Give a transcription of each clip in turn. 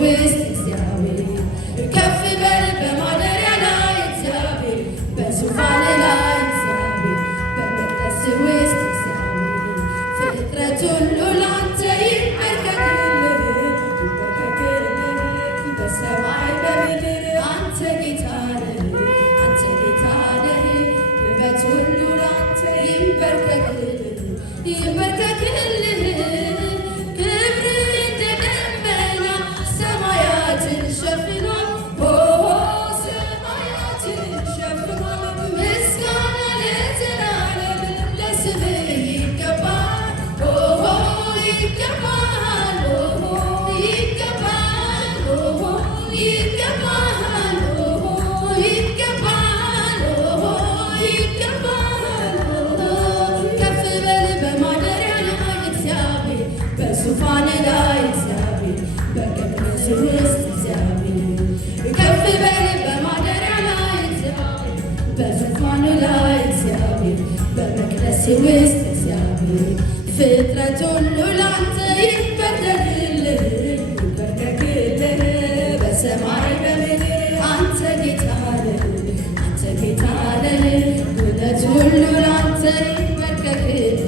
ውስጥ እግዚአብሔር ከፍ በል በማደሪያ ላይ እግዚአብሔር በዙፋን ላይ እግዚአብሔር በመቅደስ ውስጥ እግዚአብሔር ፍጥረት ሁሉ ላንተ ይንበርከክልህ በሰማይ በምድር አንተ ጌታ ነህ አንተ ጌታ ነህ ውበት ሁሉ ላንተ ይንበርከክልህ ዙፋን ላይ እግዚአብሔር በመቅደስ ውስጥ እግዚአብሔር ከፍ በል በማደሪያ ላይ እግዚአብሔር በዙፋን ላይ እግዚአብሔር በመቅደስ ውስጥ እግዚአብሔር ፍጥረት ሁሉ ላንተ ይንበርከክልህ በሰማይ በምድር አንተ ጌታ ነህ አንተ ጌታ ነህ ውበት ሁሉ ላንተ ይንበርከክልህ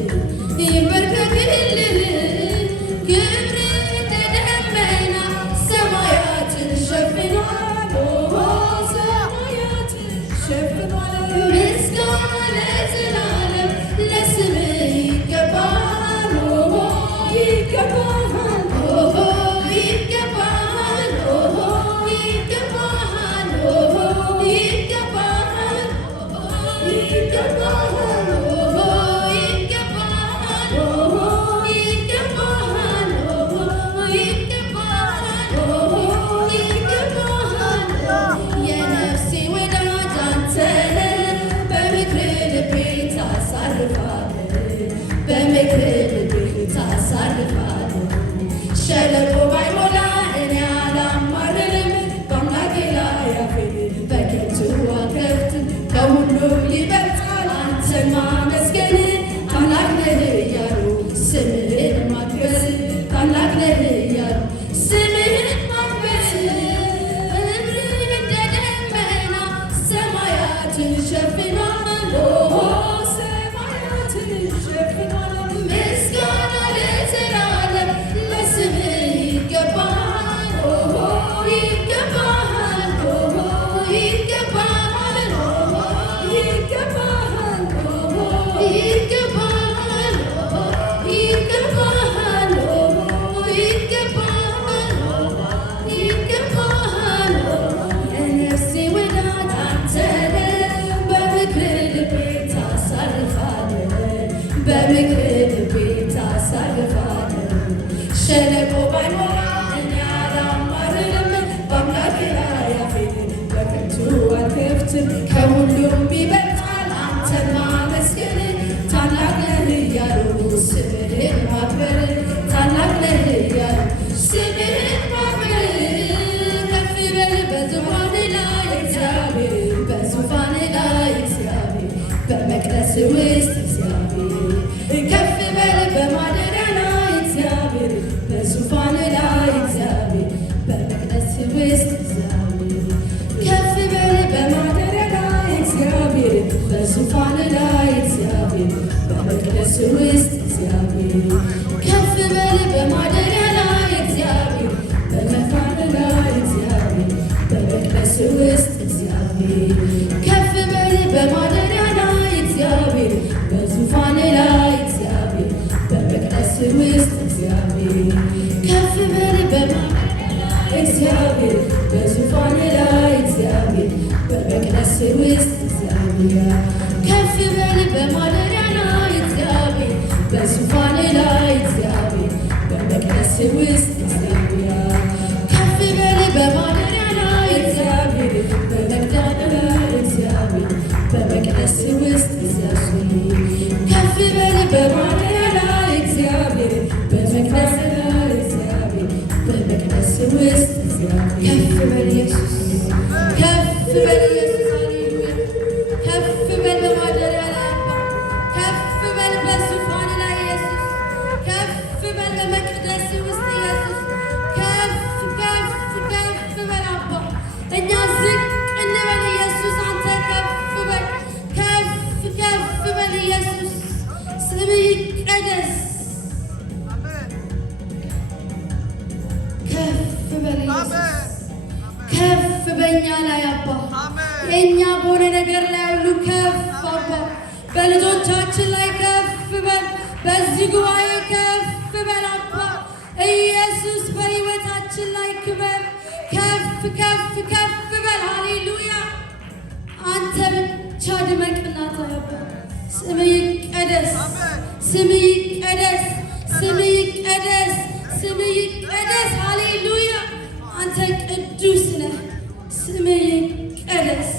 ሸለቆ ባይሞላ እኔ አላማርርም በአምላኬ ላይ አፌን በከንቱ አልከፍትም ከሁሉም ይበልጣል አንተን ማመስገን ታላቅ ነህ እያሉ ስምህን ማክበር ታላቅ ነህ እያሉ ስምህን ማክበር እግርህ እንደ ደመና ሰማያትን ሸፍኗል ሰማያትን ሸፍኗል ምስጋና ለዘላለም ለስምህ ይገባል ይገባል ይገባል ይገባል ይገባል ይገባል ይገባል የነፍሴ ወዳጅ አንተ ነህ በምክርህ ልቤን ታሳርፋለህ በምክርህ ልቤን ታሳርፋለህ ሸለቆ ባይሞላ እኔ አላማርርም በአምላኬ ላይ አፌን በከንቱ አልከፍትም ከሁሉም ይበልጣል አንተን ማመስገን ታላቅ ነህ እያሉ ስምህን ማክበር ታላቅ ነህ እያሉ ስምህን ማክበር ከፍ በል በዙፋን ላይ እግዚአብሔር በዙፋን ላይ እግዚአብሔር በመቅደስ ውስጥ እግዚአብሔር ከፍ በል በማደሪያ ላይ እግዚአብሔር በዙፋን ላይ እግዚአብሔር በመቅደስ ውስጥ እግዚአብሔር ከፍ በል በማደሪያ ላይ እግዚአብሔር በዙፋን ላይ እግዚአብሔር በመቅደስ ውስጥ እግዚአብሔር ከፍ በል በማደሪያ ላይ እግዚአብሔር በዙፋን ላይ እግዚአብሔር በመቅደስ ውስጥ እግዚአብሔር ከፍ በል በማደሪያ ላይ እግዚአብሔር በዙፋን ላይ እግዚአብሔር በመቅደስ ውስጥ እግዚአብሔር ከፍ በል በማደሪያ ላይ እግዚአብሔር በዙፋን ላይ እግዚአብሔር በመቅደስ ውስጥ እግዚአብሔር ከፍ በል በማደሪያ ላይ እግዚአብሔር በዙፋን ላይ እግዚአብሔር በመቅደስ ውስጥ እግዚአብሔር ከፍ በል በማደሪያ ላይ እግዚአብሔር በመቅደስ ላይ እግዚአብሔር በመቅደስ ውስጥ እግዚአብሔር ከፍ በል በማደሪያ ላይ እግዚአብሔር በመቅደስ ላይ እግዚአብሔር በመቅደስ ውስጥ እግዚአብሔር ከፍ በል ኢየሱስ ከፍ በል ኢየሱስ ሃሌሉያ ከፍ በል በማደሪያ ላይ ከፍ በል በዙፋን ላይ ኢየሱስ ከፍ በል በመቅደስ ውስጥ ኢየሱስ ከፍ በል ኢየሱስ ከፍ በእኛ ላይ አባ የእኛ በሆነ ነገር ላይ ሁሉ ከፍ አባ በልጆቻችን ላይ ከፍ በል በዚህ ጉባኤ ከፍ በል አባ ኢየሱስ በሕይወታችን ላይ ክበር ከፍ ከፍ ከፍ በል ሃሌሉያ አንተ ብቻ ድመቅና ተረባ ስምህ ይቀደስ ስምህ ይቀደስ ስምህ ይቀደስ ስምህ ይቀደስ ሃሌሉያ አንተ ቅዱስ ነህ ስምህ ይቀደስ